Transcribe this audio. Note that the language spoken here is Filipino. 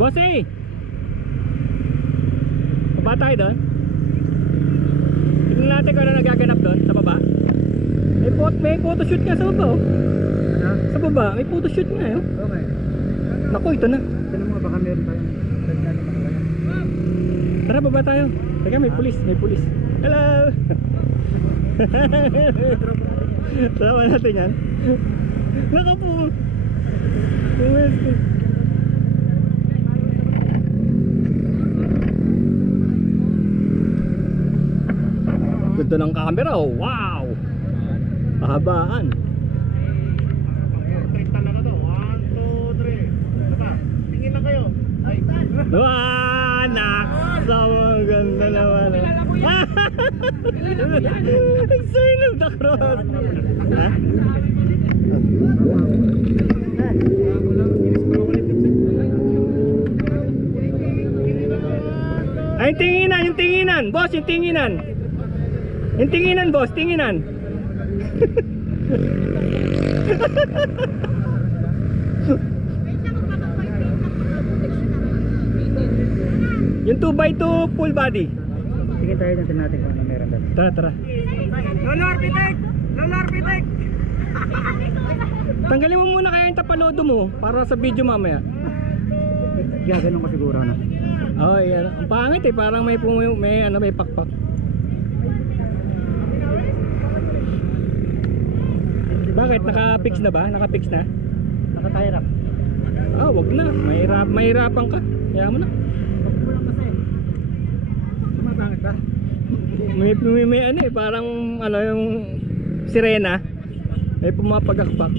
Boss eh! Baba tayo doon. Tignan natin kung ano nagaganap doon sa baba. May photoshoot nga sa baba oh. Ano? Sa baba, may photoshoot nga eh oh. Okay. Naku, ito na. Ito na mga baka meron tayong Tara, baba tayo. Teka, may pulis, may pulis. Hello! Tama natin yan. Naku po. Pumesti. Ganda ng camera oh. Wow! Pahabaan. talaga to. 1, 2, 3. Diba? Tingin lang kayo. Ay. Wow! Naksa mo. Ganda naman. Sign of the cross. Ha? Ay, yung tinginan, yung tinginan. Boss, yung tinginan. Yung tinginan, boss, tinginan. Yung 2x2 full body. Tingin tayo natin kung ano meron doon. Tara, tara. Lolo Architect! Lolo Architect! Tanggalin mo muna kaya yung tapalodo mo para sa video mamaya. Gaganon ko siguro na. Oh, yan. Ang pangit eh, parang may may pakpak. Bakit? Naka-fix na ba? Naka-fix na? Naka-tie wrap. Ah, wag na. Mahirapan ka. Kaya mo na. Pagkulang kasi. Sumabangit ba? May ano eh, parang ano yung sirena. May pumapagakpak.